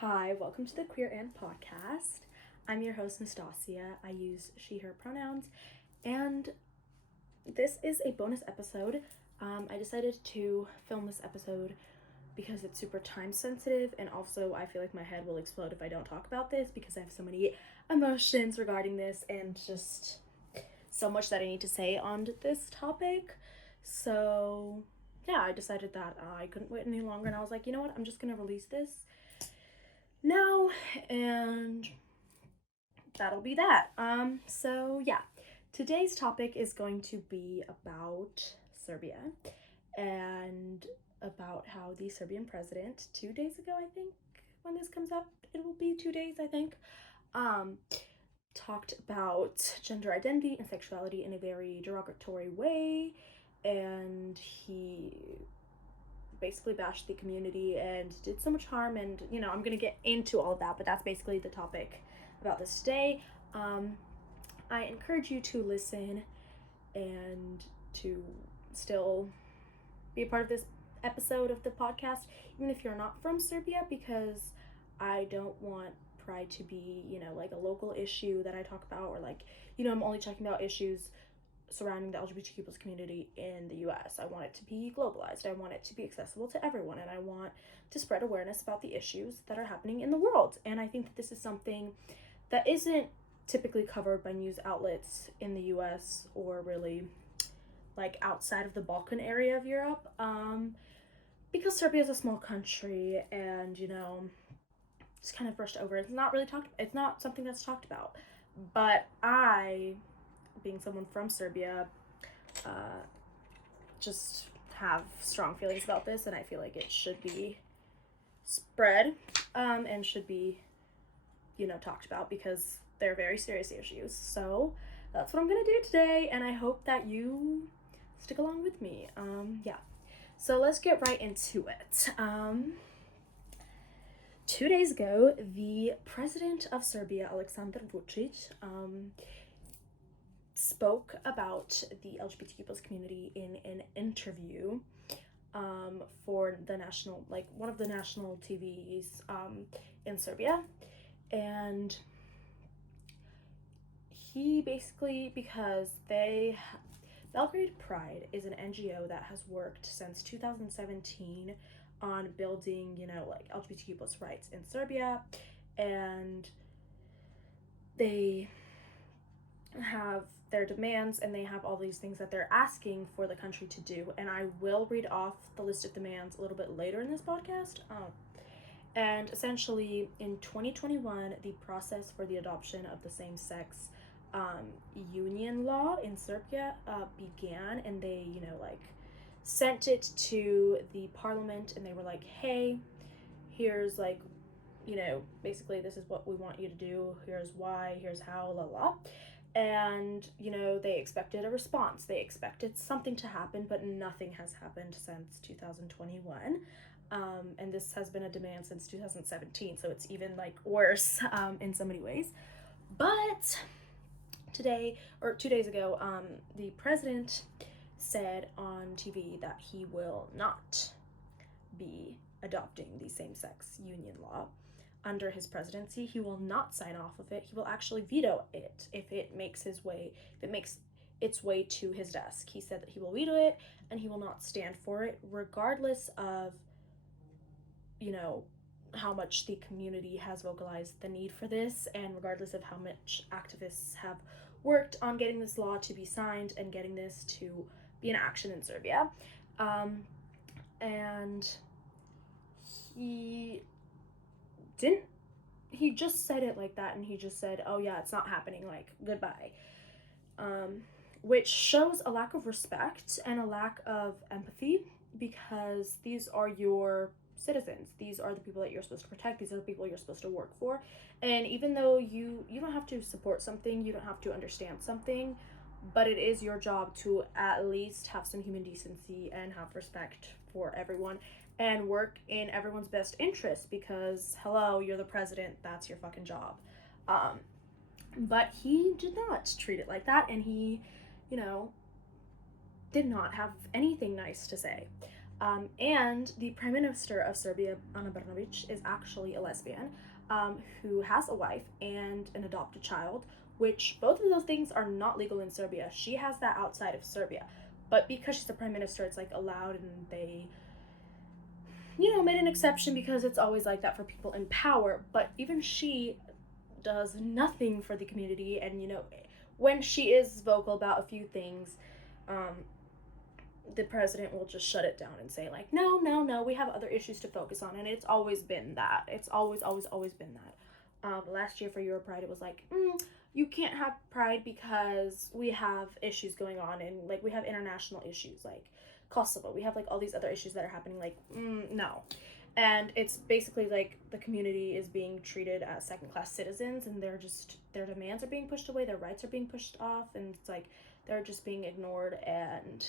Hi, welcome to the Queer Anne podcast. I'm your host, Nastasia. I use she, her pronouns, and this is a bonus episode. I decided to film this episode because it's super time sensitive, and also I feel like my head will explode if I don't talk about this because I have so many emotions regarding this and just so much that I need to say on this topic. So, yeah, I decided that I couldn't wait any longer, and I was like, you know what, I'm just gonna release this now, and that'll be that. So yeah, today's topic is going to be about Serbia and about how the Serbian president 2 days ago, I think, when this comes up, it will be 2 days, I think, um, talked about gender identity and sexuality in a very derogatory way, and he basically bashed the community and did so much harm. And I'm gonna get into all of that, but that's basically the topic about this today. I encourage you to listen and to still be a part of this episode of the podcast, even if you're not from Serbia, because I don't want pride to be, like a local issue that I talk about, or like, I'm only talking about issues surrounding the LGBTQ plus community in the US. I want it to be globalized. I want it to be accessible to everyone, and I want to spread awareness about the issues that are happening in the world. And I think that this is something that isn't typically covered by news outlets in the US or really like outside of the Balkan area of Europe. Because Serbia is a small country and, it's kind of brushed over. It's not something that's talked about. But I, being someone from Serbia, uh, just have strong feelings about this, and I feel like it should be spread, and should be, talked about because they're very serious issues. So that's what I'm gonna do today, and I hope that you stick along with me. Yeah. So let's get right into it. 2 days ago, the president of Serbia, Aleksandar Vucic, spoke about the LGBTQ plus community in an interview for the national, like one of the national TVs in Serbia. And he basically, because Belgrade Pride is an NGO that has worked since 2017 on building, like LGBTQ plus rights in Serbia, and they have their demands and they have all these things that they're asking for the country to do. And I will read off the list of demands a little bit later in this podcast. And essentially, in 2021, the process for the adoption of the same-sex union law in Serbia began, and they, sent it to the parliament, and they were like, hey, here's like, basically this is what we want you to do, here's why, here's how, la la. And, they expected a response. They expected something to happen, but nothing has happened since 2021. And this has been a demand since 2017, so it's even like worse in so many ways. But today, or 2 days ago, the president said on TV that he will not be adopting the same-sex union law under his presidency. He will not sign off of it. He will actually veto it if it makes its way to his desk. He said that he will veto it and he will not stand for it, regardless of, how much the community has vocalized the need for this, and regardless of how much activists have worked on getting this law to be signed and getting this to be an action in Serbia. And he didn't, he just said it like that, and he just said, oh yeah, it's not happening, like, goodbye. Which shows a lack of respect and a lack of empathy, because these are your citizens. These are the people that you're supposed to protect. These are the people you're supposed to work for. And even though you don't have to support something, you don't have to understand something, but it is your job to at least have some human decency and have respect for everyone and work in everyone's best interest, because hello, you're the president, that's your fucking job. But he did not treat it like that, and he, did not have anything nice to say. And the Prime Minister of Serbia, Ana Brnabić, is actually a lesbian who has a wife and an adopted child, which both of those things are not legal in Serbia. She has that outside of Serbia. But because she's the Prime Minister, it's like allowed, and they, made an exception because it's always like that for people in power. But even she does nothing for the community, and when she is vocal about a few things, um, the president will just shut it down and say like, no, no, no, we have other issues to focus on. And it's always been that. It's always been that. Last year for Euro Pride, it was like, you can't have pride because we have issues going on, and like we have international issues like Kosovo. We have like all these other issues that are happening. Like, no. And it's basically like the community is being treated as second-class citizens, and their demands are being pushed away, their rights are being pushed off, and it's like they're just being ignored. And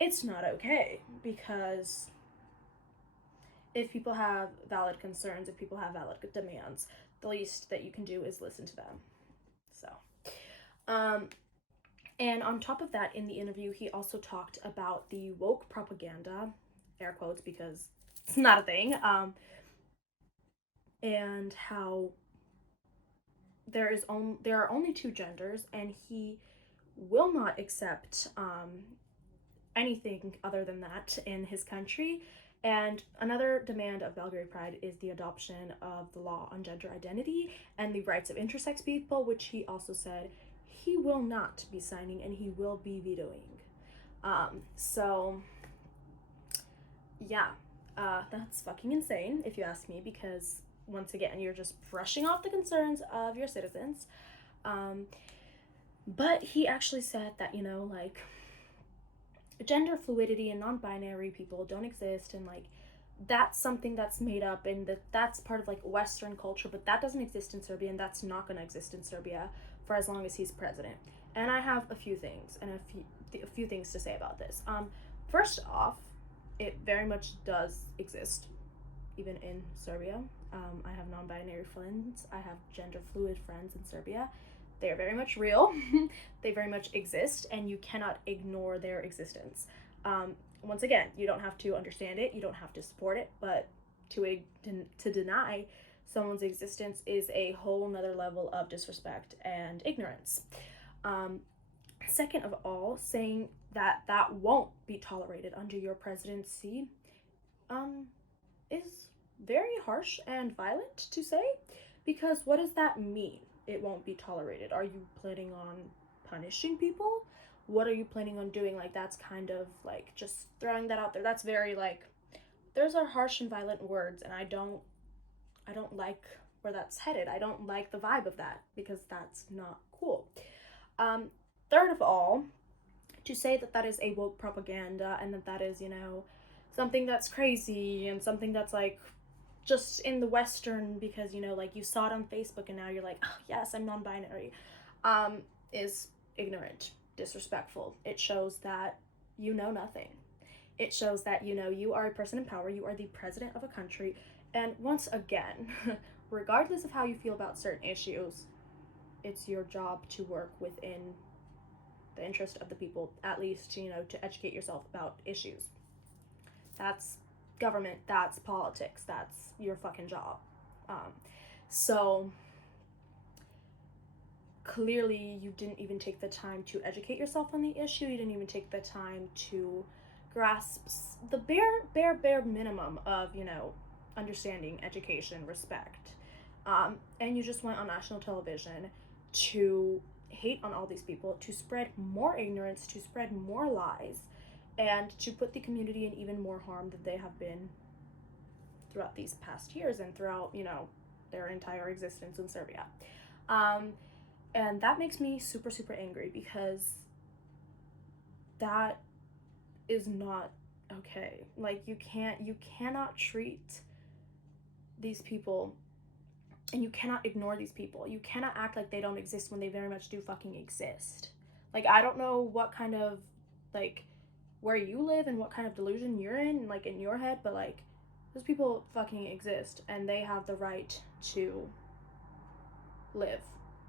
it's not okay, because if people have valid concerns, if people have valid demands, the least that you can do is listen to them. So, and on top of that, in the interview, he also talked about the woke propaganda, air quotes, because it's not a thing, and how there are only two genders, and he will not accept anything other than that in his country. And another demand of Belgrade Pride is the adoption of the law on gender identity and the rights of intersex people, which he also said he will not be signing and he will be vetoing. So, yeah, that's fucking insane, if you ask me, because once again, you're just brushing off the concerns of your citizens. But he actually said that, like, gender fluidity and non-binary people don't exist, and like that's something that's made up, and that's part of like Western culture, but that doesn't exist in Serbia, and that's not going to exist in Serbia for as long as he's president. And I have a few things and a few things to say about this. First off, it very much does exist even in Serbia. I have non-binary friends, I have gender fluid friends in Serbia. They are very much real. They very much exist, and you cannot ignore their existence. Once again, you don't have to understand it, you don't have to support it, but to deny someone's existence is a whole nother level of disrespect and ignorance. Second of all, saying that that won't be tolerated under your presidency is very harsh and violent to say, because what does that mean? It won't be tolerated. Are you planning on punishing people? What are you planning on doing? Like, that's kind of like just throwing that out there. That's very like, those are harsh and violent words, and I don't like where that's headed. I don't like the vibe of that, because that's not cool. Third of all, to say that that is a woke propaganda, and that is, something that's crazy and something that's like just in the Western, because like you saw it on Facebook and now you're like, oh yes, I'm non-binary, is ignorant, disrespectful. It shows that you know nothing. It shows that you are a person in power, you are the president of a country, and once again, regardless of how you feel about certain issues, it's your job to work within the interest of the people, at least to educate yourself about issues. That's government, that's politics, that's your fucking job. So clearly you didn't even take the time to educate yourself on the issue. You didn't even take the time to grasp the bare minimum of understanding, education, respect. And you just went on national television to hate on all these people, to spread more ignorance, to spread more lies, and to put the community in even more harm than they have been throughout these past years and throughout, their entire existence in Serbia. And that makes me super, super angry, because that is not okay. Like, you cannot treat these people, and you cannot ignore these people. You cannot act like they don't exist when they very much do fucking exist. Like, I don't know what kind of, like, where you live and what kind of delusion you're in, like, in your head, but like, those people fucking exist, and they have the right to live.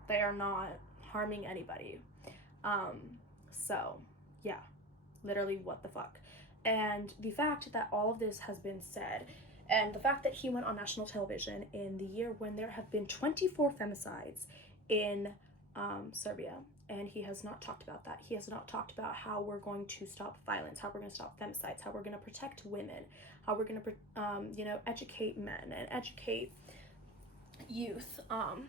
They are not harming anybody. So yeah, literally, what the fuck. And the fact that all of this has been said, and the fact that he went on national television in the year when there have been 24 femicides in Serbia, and he has not talked about that. He has not talked about how we're going to stop violence, how we're going to stop femicides, how we're going to protect women, how we're going to, educate men and educate youth on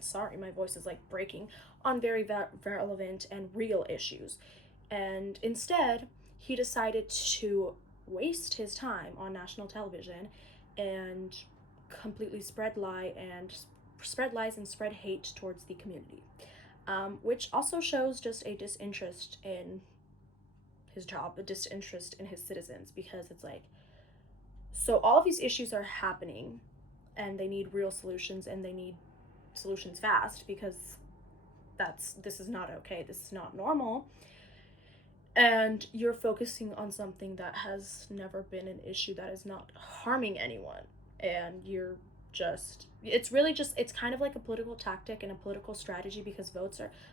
sorry, my voice is like breaking, on very relevant and real issues. And instead, he decided to waste his time on national television and completely spread lies and spread hate towards the community, which also shows just a disinterest in his job, a disinterest in his citizens, because it's like, so all of these issues are happening and they need real solutions, and they need solutions fast, because this is not okay, this is not normal, and you're focusing on something that has never been an issue, that is not harming anyone, and you're just, it's really just, it's kind of like a political tactic and a political strategy, because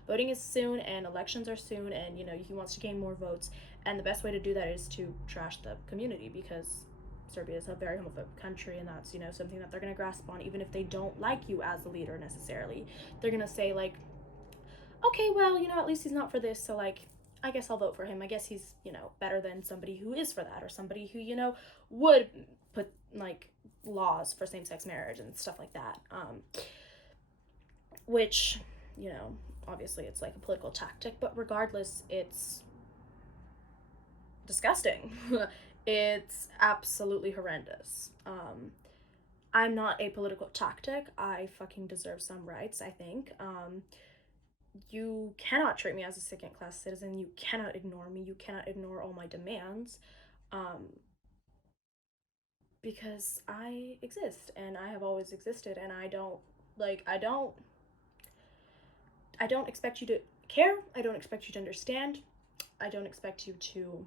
voting is soon and elections are soon, and he wants to gain more votes, and the best way to do that is to trash the community, because Serbia is a very homophobic country, and that's something that they're going to grasp on, even if they don't like you as a leader necessarily. They're going to say, like, okay, well, at least he's not for this, so like, I guess I'll vote for him. I guess he's better than somebody who is for that, or somebody who would put like laws for same-sex marriage and stuff like that, which obviously it's like a political tactic, but regardless, it's disgusting. It's absolutely horrendous. I'm not a political tactic. I fucking deserve some rights, I think. You cannot treat me as a second-class citizen. You cannot ignore me. You cannot ignore all my demands. Because I exist, and I have always existed, and I don't expect you to care. I don't expect you to understand. I don't expect you to,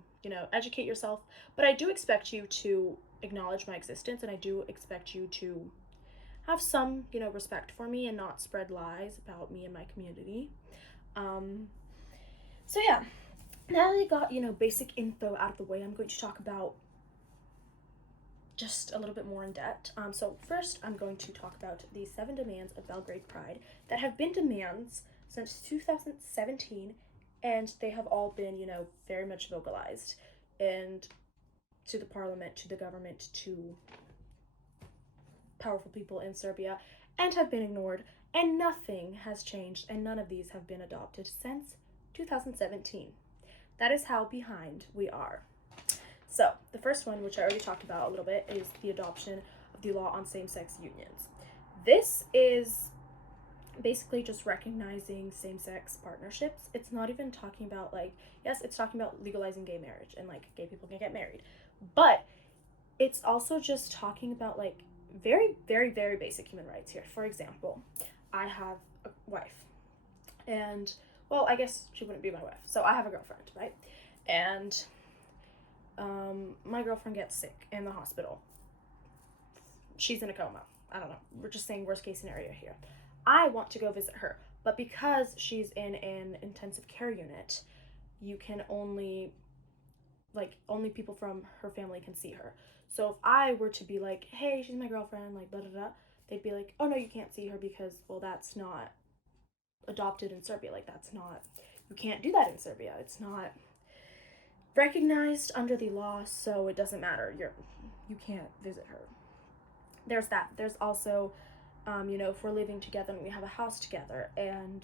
educate yourself, but I do expect you to acknowledge my existence, and I do expect you to have some, respect for me and not spread lies about me and my community. So yeah, now that I got, basic info out of the way, I'm going to talk about just a little bit more in depth. So first, I'm going to talk about the 7 demands of Belgrade Pride that have been demands since 2017, and they have all been, very much vocalized, and to the parliament, to the government, to powerful people in Serbia, and have been ignored, and nothing has changed, and none of these have been adopted since 2017. That is how behind we are. So, the first one, which I already talked about a little bit, is the adoption of the law on same-sex unions. This is basically just recognizing same-sex partnerships. It's not even talking about, like, yes, it's talking about legalizing gay marriage, and, like, gay people can get married. But it's also just talking about, like, very, very, very basic human rights here. For example, I have a wife, and, well, I guess she wouldn't be my wife. So I have a girlfriend, right? And my girlfriend gets sick in the hospital. She's in a coma. I don't know. We're just saying worst case scenario here. I want to go visit her, but because she's in an intensive care unit, you can only people from her family can see her. So if I were to be like, hey, she's my girlfriend, like, blah, blah, blah, they'd be like, oh, no, you can't see her because, well, that's not adopted in Serbia. Like, you can't do that in Serbia. It's not recognized under the law, so it doesn't matter. You can't visit her. There's that. There's also, if we're living together and we have a house together, and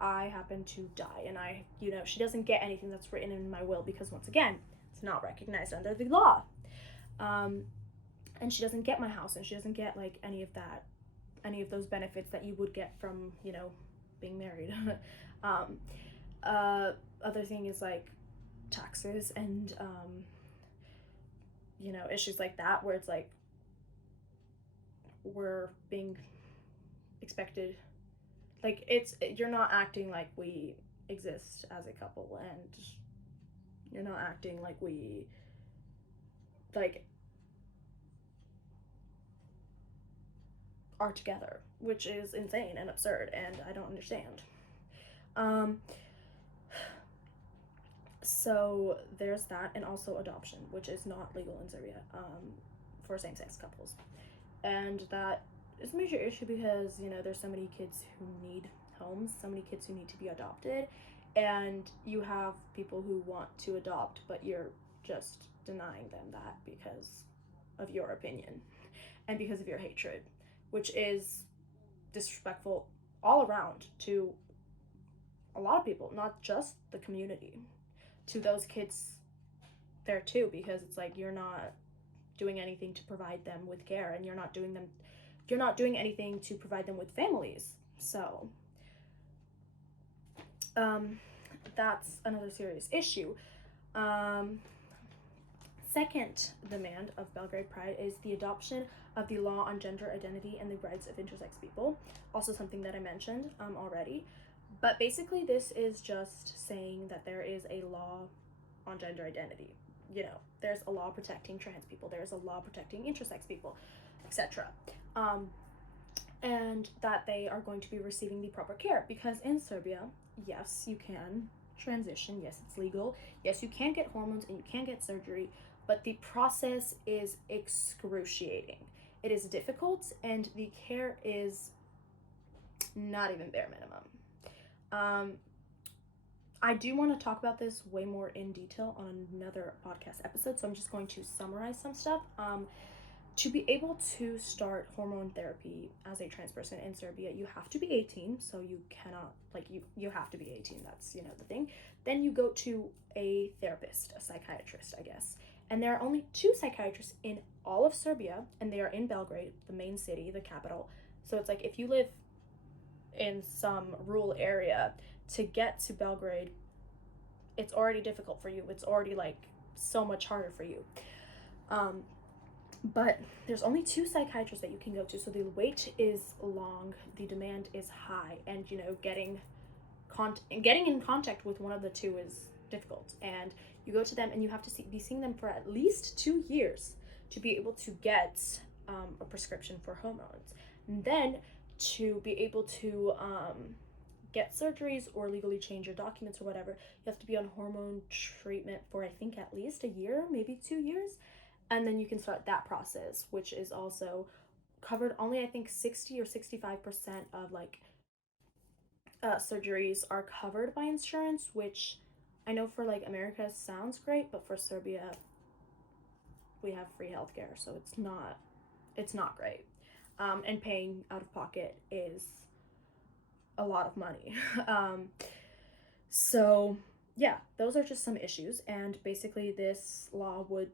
I happen to die, and she doesn't get anything that's written in my will, because once again, it's not recognized under the law. And she doesn't get my house, and she doesn't get like any of those benefits that you would get from being married. Other thing is like taxes and issues like that, where it's like we're being expected, like you're not acting like we exist as a couple, and you're not acting like we are together, which is insane and absurd, and I don't understand. So there's that, and also adoption, which is not legal in Serbia for same-sex couples. And that is a major issue because, there's so many kids who need homes, so many kids who need to be adopted, and you have people who want to adopt, but you're just denying them that because of your opinion and because of your hatred, which is disrespectful all around to a lot of people, not just the community, to those kids there too, because it's like you're not doing anything to provide them with care, and you're not doing anything to provide them with families. So that's another serious issue. Second demand of Belgrade Pride is the adoption of the law on gender identity and the rights of intersex people, also something that I mentioned already. But basically, this is just saying that there is a law on gender identity. There's a law protecting trans people, there's a law protecting intersex people, etc. And that they are going to be receiving the proper care, because in Serbia, yes, you can transition, yes, it's legal, yes, you can get hormones and you can get surgery, but the process is excruciating. It is difficult, and the care is not even bare minimum. I do want to talk about this way more in detail on another podcast episode, so I'm just going to summarize some stuff. To be able to start hormone therapy as a trans person in Serbia, you have to be 18, so you cannot, you have to be 18, that's, the thing. Then you go to a therapist, a psychiatrist, I guess. And there are only 2 psychiatrists in all of Serbia, and they are in Belgrade, the main city, the capital. So it's like if you live in some rural area, to get to Belgrade, it's already difficult for you. It's already so much harder for you. But there's only 2 psychiatrists that you can go to, so the wait is long, the demand is high, and getting in contact with one of the 2 is difficult. And you go to them, and you have to be seeing them for at least 2 years to be able to get a prescription for hormones. And then to be able to get surgeries or legally change your documents or whatever, you have to be on hormone treatment for, I think, at least a year, maybe 2 years. And then you can start that process, which is also covered. Only, I think, 60 or 65% of surgeries are covered by insurance, which I know for America sounds great, but for Serbia, we have free healthcare, so it's not great. And paying out of pocket is a lot of money. So yeah, those are just some issues, and basically this law would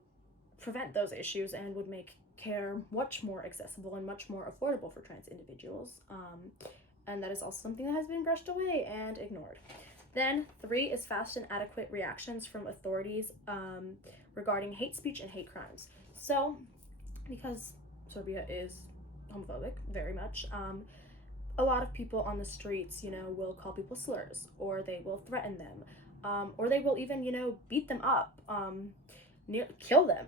prevent those issues and would make care much more accessible and much more affordable for trans individuals. And that is also something that has been brushed away and ignored. Then 3 is fast and adequate reactions from authorities regarding hate speech and hate crimes. So, because Serbia is homophobic, very much, a lot of people on the streets, will call people slurs, or they will threaten them, or they will even, beat them up, kill them.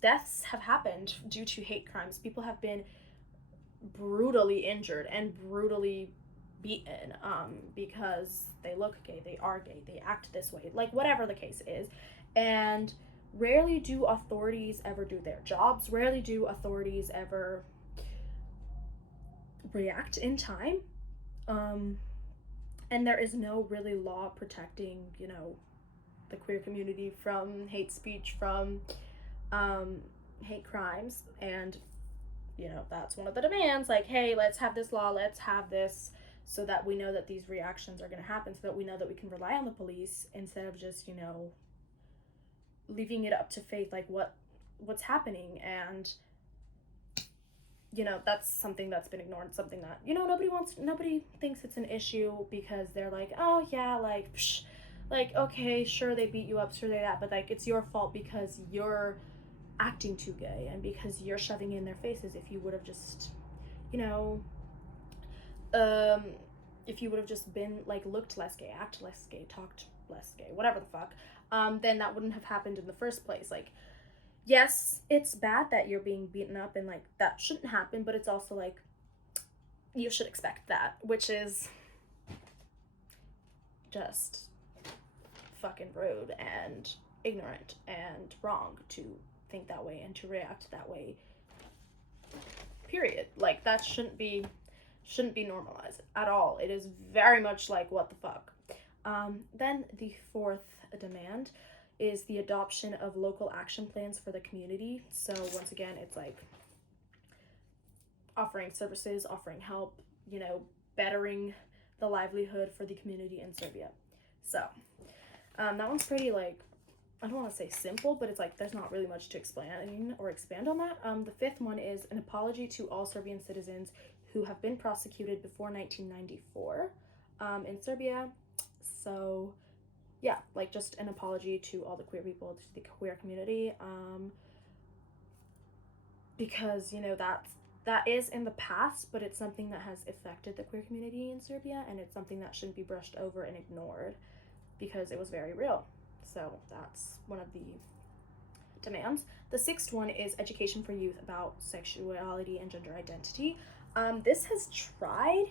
Deaths have happened due to hate crimes. People have been brutally injured and brutally beaten because they look gay, they are gay, they act this way, whatever the case is. And rarely do authorities ever do their jobs. Rarely do authorities ever react in time. And there is no really law protecting, the queer community from hate speech, from hate crimes. And that's one of the demands, hey, let's have this law, let's have this, so that we know that these reactions are going to happen, so that we know that we can rely on the police instead of just leaving it up to fate, what's happening. And that's something that's been ignored, something that nobody thinks it's an issue, because they're oh yeah, psh, okay, sure, they beat you up, sure, they that, but it's your fault because you're acting too gay, and because you're shoving in their faces. If you would have just if you would have just been looked less gay, act less gay, talked less gay, whatever the fuck, then that wouldn't have happened in the first place. Yes, it's bad that you're being beaten up, and that shouldn't happen, but it's also you should expect that, which is just fucking rude and ignorant and wrong to think that way and to react that way, period. Like, that shouldn't be normalized at all. It is very much like, what the fuck. Then the fourth demand is the adoption of local action plans for the community. So once again, it's like offering services, offering help, bettering the livelihood for the community in Serbia. So that one's pretty, like, I don't want to say simple, but it's like there's not really much to explain or expand on that. The fifth one is an apology to all Serbian citizens who have been prosecuted before 1994 in Serbia. So yeah, like, just an apology to all the queer people, to the queer community, because that is in the past, but it's something that has affected the queer community in Serbia, and it's something that shouldn't be brushed over and ignored because it was very real. So that's one of the demands. The sixth one is education for youth about sexuality and gender identity. This has tried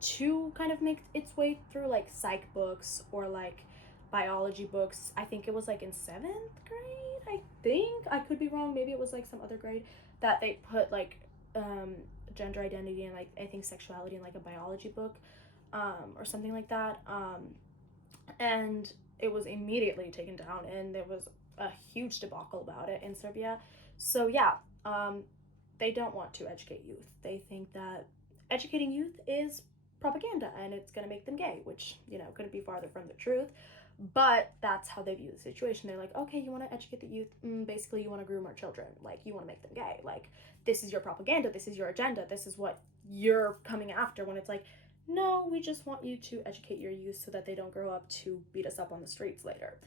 to kind of make its way through, like, psych books or like biology books. I think it was like in 7th grade, I think. I could be wrong. Maybe it was like some other grade that they put like gender identity and, like, I think sexuality in like a biology book or something like that. And it was immediately taken down, and there was a huge debacle about it in Serbia. So yeah, they don't want to educate youth. They think that educating youth is propaganda and it's going to make them gay, which, couldn't be farther from the truth. But that's how they view the situation. They're like, okay, you want to educate the youth? Basically, you want to groom our children. Like, you want to make them gay. Like, this is your propaganda. This is your agenda. This is what you're coming after. When it's like, no, we just want you to educate your youth so that they don't grow up to beat us up on the streets later.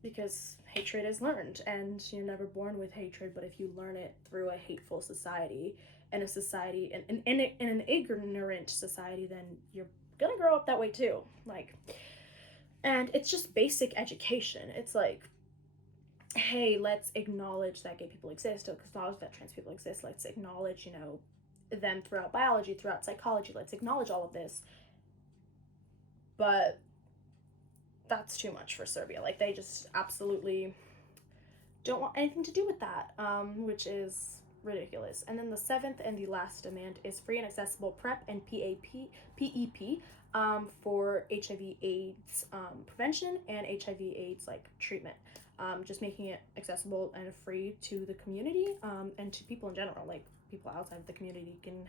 Because hatred is learned, and you're never born with hatred, but if you learn it through a hateful society, and a society, in an ignorant society, then you're gonna grow up that way too. Like, and it's just basic education. It's like, hey, let's acknowledge that gay people exist, acknowledge that trans people exist, let's acknowledge, them throughout biology, throughout psychology, let's acknowledge all of this. But that's too much for Serbia. Like, they just absolutely don't want anything to do with that, which is ridiculous. And then the seventh and the last demand is free and accessible PrEP and PEP for HIV/AIDS prevention and HIV/AIDS like treatment. Just making it accessible and free to the community and to people in general. Like, people outside of the community can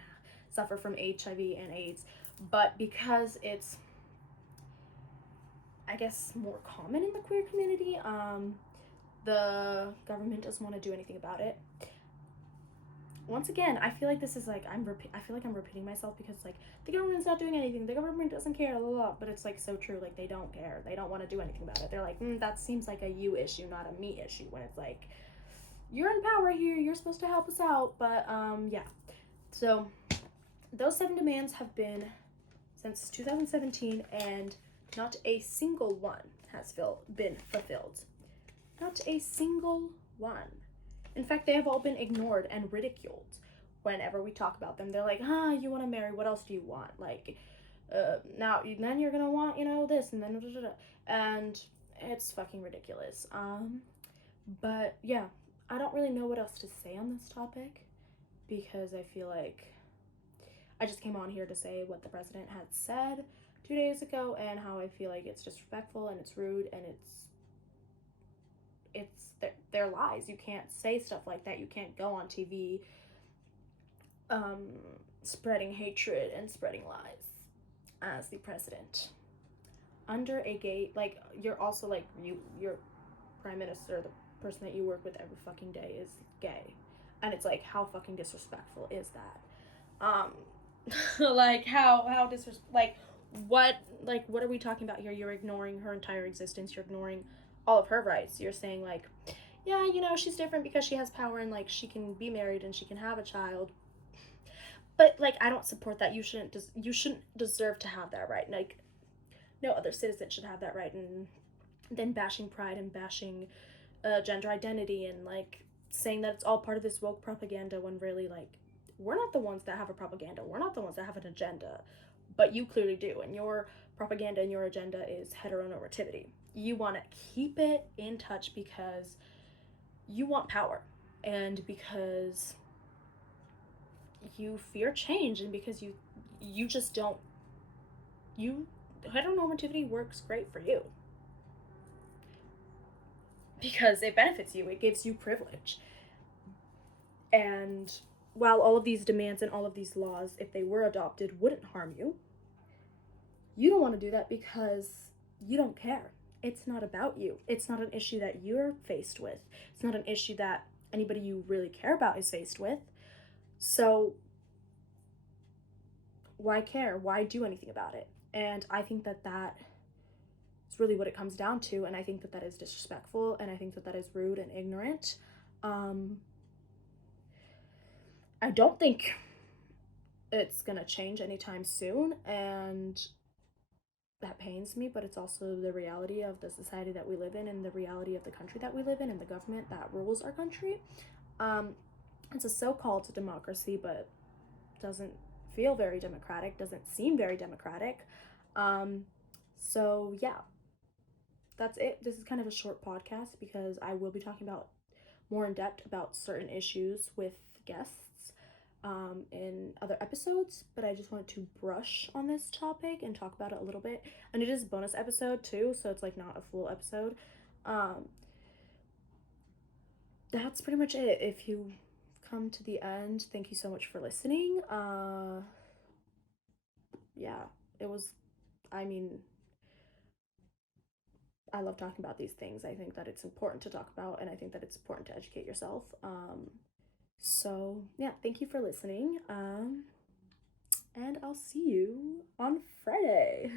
suffer from HIV and AIDS, but because it's, I guess, more common in the queer community, the government doesn't want to do anything about it. Once again, I feel like this is like, I feel like I'm repeating myself because, like, the government's not doing anything, the government doesn't care, blah, blah, blah. But it's like so true. Like, they don't care, they don't want to do anything about it. They're like, that seems like a you issue, not a me issue, when it's like, you're in power here, you're supposed to help us out. But yeah, so those 7 demands have been since 2017, and not a single one has been fulfilled. Not a single one. In fact, they have all been ignored and ridiculed whenever we talk about them. They're like, you want to marry, what else do you want? Like, now, then you're gonna want, this, and then, and it's fucking ridiculous. But yeah, I don't really know what else to say on this topic, because I feel like I just came on here to say what the president had said 2 days ago, and how I feel like it's disrespectful and it's rude and they're lies. You can't say stuff like that. You can't go on TV spreading hatred and spreading lies as the president under a gay, like, you're also like, your prime minister, the person that you work with every fucking day, is gay, and it's like, how fucking disrespectful is that? Like, how like, what are we talking about here? You're ignoring her entire existence. You're ignoring all of her rights. You're saying, like, yeah, she's different because she has power and, like, she can be married and she can have a child. But, like, I don't support that. You shouldn't deserve to have that right. Like, no other citizen should have that right. And then bashing pride and bashing gender identity and, like, saying that it's all part of this woke propaganda, when really, like, we're not the ones that have a propaganda. We're not the ones that have an agenda. but you clearly do, and your propaganda and your agenda is heteronormativity. You want to keep it in touch because you want power, and because you fear change, and because you just don't, you heteronormativity works great for you because it benefits you, it gives you privilege. And while all of these demands and all of these laws, if they were adopted, wouldn't harm you, you don't want to do that because you don't care. It's not about you. It's not an issue that you're faced with. It's not an issue that anybody you really care about is faced with. So why care? Why do anything about it? And I think that that is really what it comes down to. And I think that that is disrespectful. And I think that that is rude and ignorant. I don't think it's gonna change anytime soon. And that pains me, but it's also the reality of the society that we live in, and the reality of the country that we live in, and the government that rules our country. It's a so-called democracy, but doesn't feel very democratic, doesn't seem very democratic. So yeah, that's it. This is kind of a short podcast because I will be talking about more in depth about certain issues with guests in other episodes, but I just wanted to brush on this topic and talk about it a little bit. And it is a bonus episode too, so it's like not a full episode. That's pretty much it. If you come to the end, thank you so much for listening. Yeah, it was, I mean, I love talking about these things. I think that it's important to talk about, and I think that it's important to educate yourself. So yeah, thank you for listening. And I'll see you on Friday.